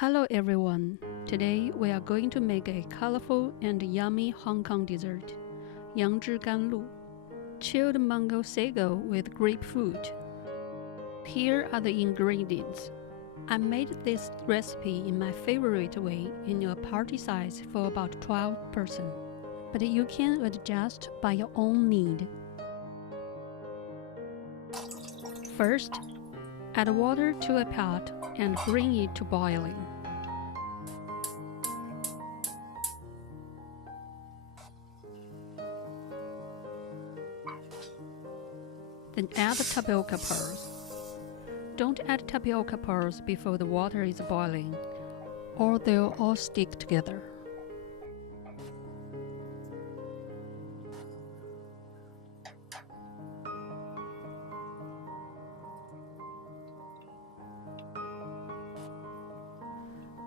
Hello everyone, today we are going to make a colorful and yummy Hong Kong dessert, 杨枝甘露, chilled mango sago with grapefruit. Here are the ingredients. I made this recipe in my favorite way in a party size for about 12 persons, but you can adjust by your own need. First, add water to a pot and bring it to boiling. Then add the tapioca pearls. Don't add tapioca pearls before the water is boiling, or they'll all stick together.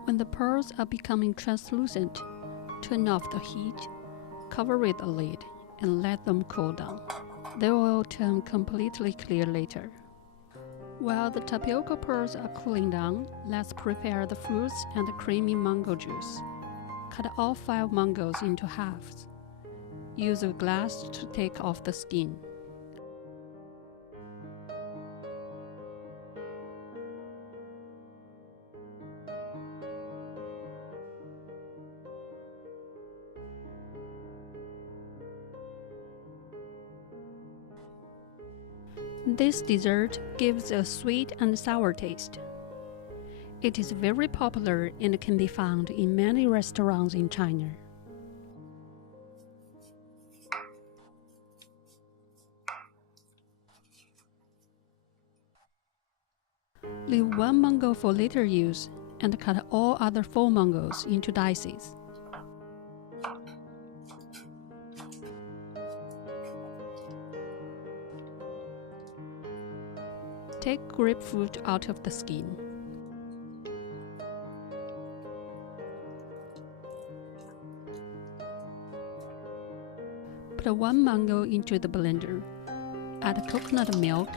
When the pearls are becoming translucent, turn off the heat, cover with a lid, and let them cool down. They will turn completely clear later. While the tapioca pearls are cooling down, let's prepare the fruits and the creamy mango juice. Cut all 5 mangoes into halves. Use a glass to take off the skin. This dessert gives a sweet and sour taste. It is very popular and can be found in many restaurants in China. Leave 1 mango for later use and cut all other 4 mangoes into dices. Take grapefruit out of the skin. Put 1 mango into the blender. Add coconut milk,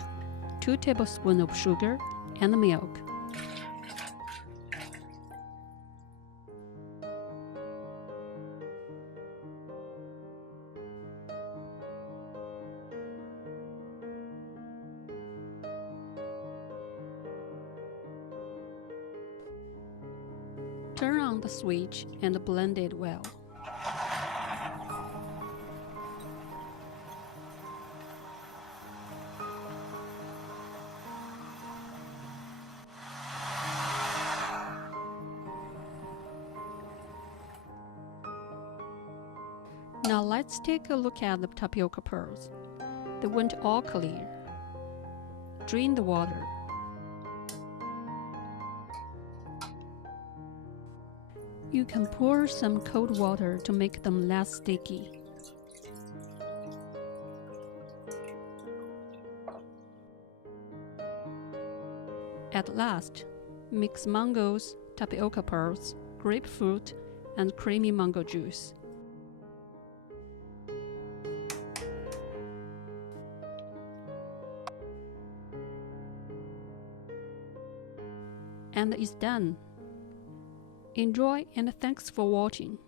2 tablespoons of sugar, and milk. Turn on the switch and blend it well. Now let's take a look at the tapioca pearls. They weren't all clear. Drain the water. You can pour some cold water to make them less sticky. At last, mix mangoes, tapioca pearls, grapefruit, and creamy mango juice. And it's done. Enjoy and thanks for watching.